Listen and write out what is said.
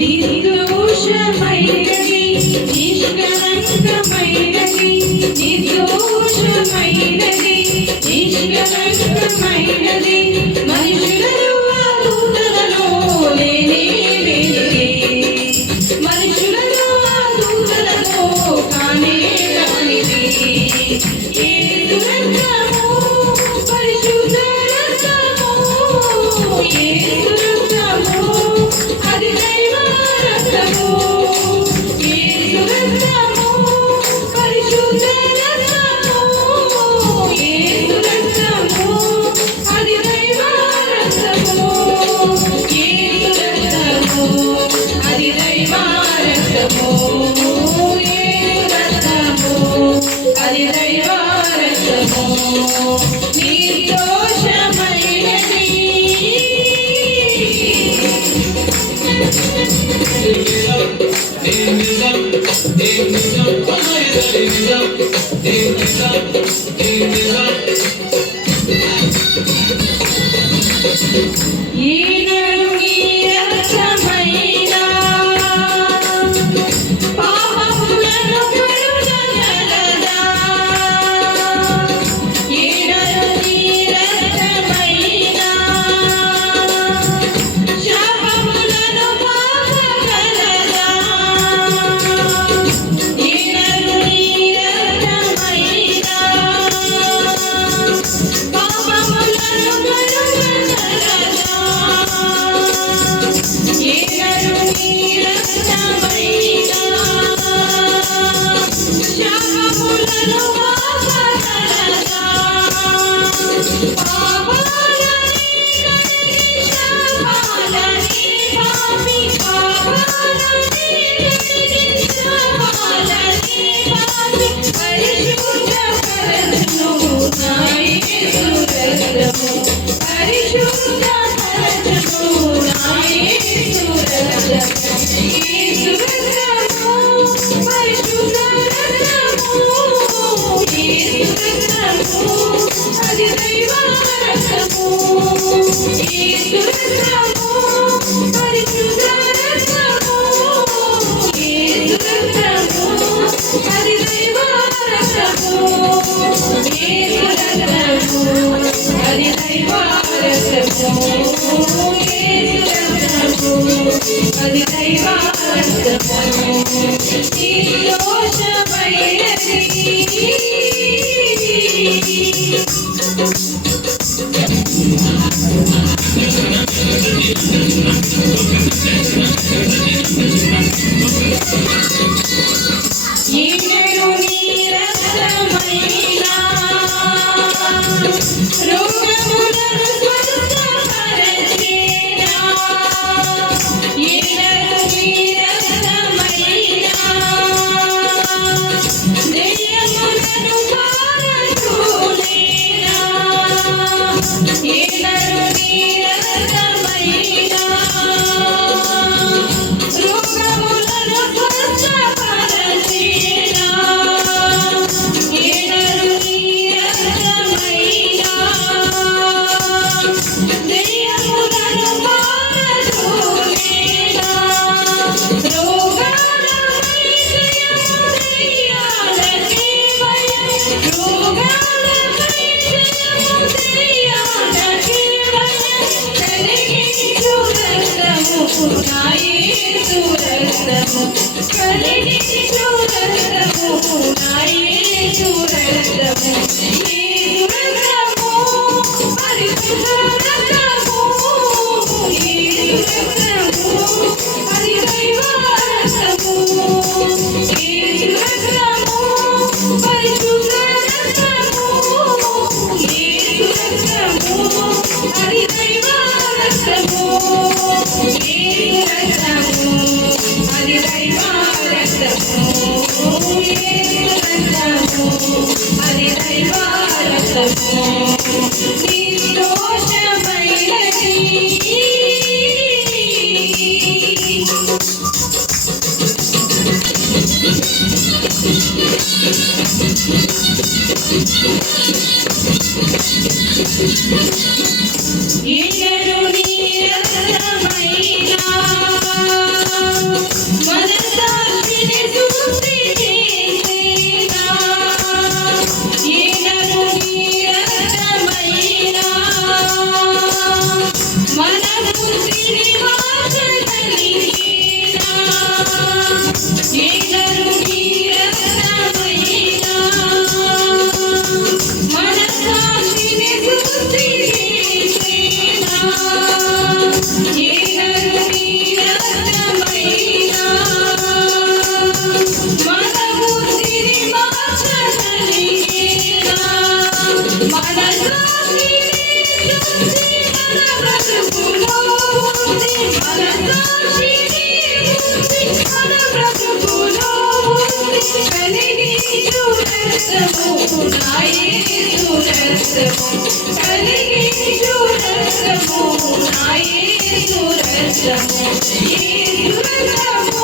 నిర్దోషమైనది నిష్కల Yeah. అది దైవాలందము Yeah. కలిగి చూడము నాయే ఏంటో కలిగి చూరసము నాయే చూరసము ఏ చూరసము